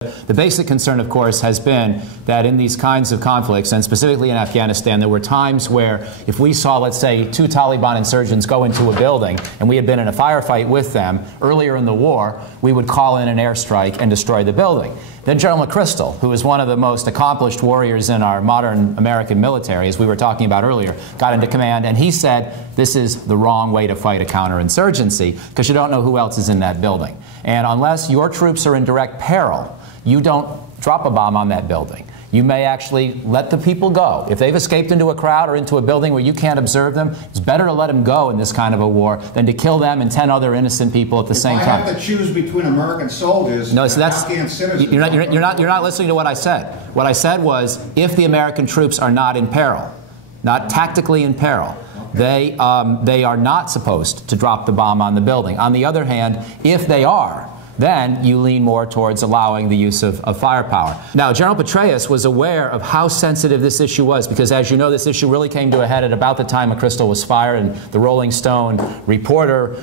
The basic concern, of course, has been that in these kinds of conflicts, and specifically in Afghanistan, there were times where if we saw, let's say, 2 Taliban insurgents go into a building and we had been in a firefight with them earlier in the war, we would call in an airstrike and destroy the building. Then General McChrystal, who is one of the most accomplished warriors in our modern American military, as we were talking about earlier, got into command, and he said this is the wrong way to fight a counterinsurgency because you don't know who else is in that building. And unless your troops are in direct peril, you don't drop a bomb on that building. You may actually let the people go. If they've escaped into a crowd or into a building where you can't observe them, it's better to let them go in this kind of a war than to kill them and 10 other innocent people at the same time. If I have to choose between American soldiers and Afghan citizens... You're not listening to what I said. What I said was, if the American troops are not in peril, not tactically in peril, they are not supposed to drop the bomb on the building. On the other hand, if they are, then you lean more towards allowing the use of firepower. Now, General Petraeus was aware of how sensitive this issue was because, as you know, this issue really came to a head at about the time McChrystal was fired, and the Rolling Stone reporter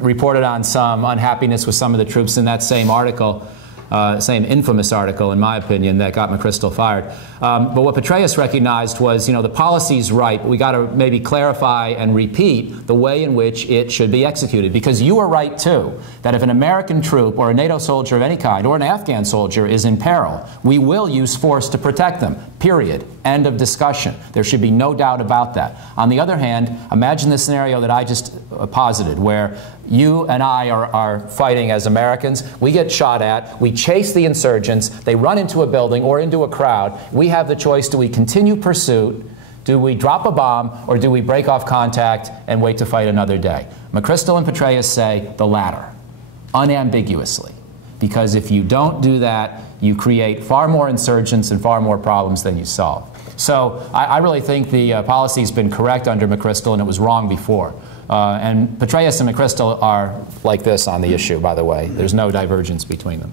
reported on some unhappiness with some of the troops in that same article. Same infamous article, in my opinion, that got McChrystal fired. But what Petraeus recognized was, the policy's right, but we got to maybe clarify and repeat the way in which it should be executed. Because you are right, too, that if an American troop or a NATO soldier of any kind or an Afghan soldier is in peril, we will use force to protect them, period. End of discussion. There should be no doubt about that. On the other hand, imagine the scenario that I just posited, where you and I are fighting as Americans. We get shot at. We chase the insurgents. They run into a building or into a crowd. We have the choice. Do we continue pursuit? Do we drop a bomb? Or do we break off contact and wait to fight another day? McChrystal and Petraeus say the latter, unambiguously. Because if you don't do that, you create far more insurgents and far more problems than you solve. So I really think the policy's been correct under McChrystal, and it was wrong before. And Petraeus and McChrystal are like this on the issue, by the way. There's no divergence between them.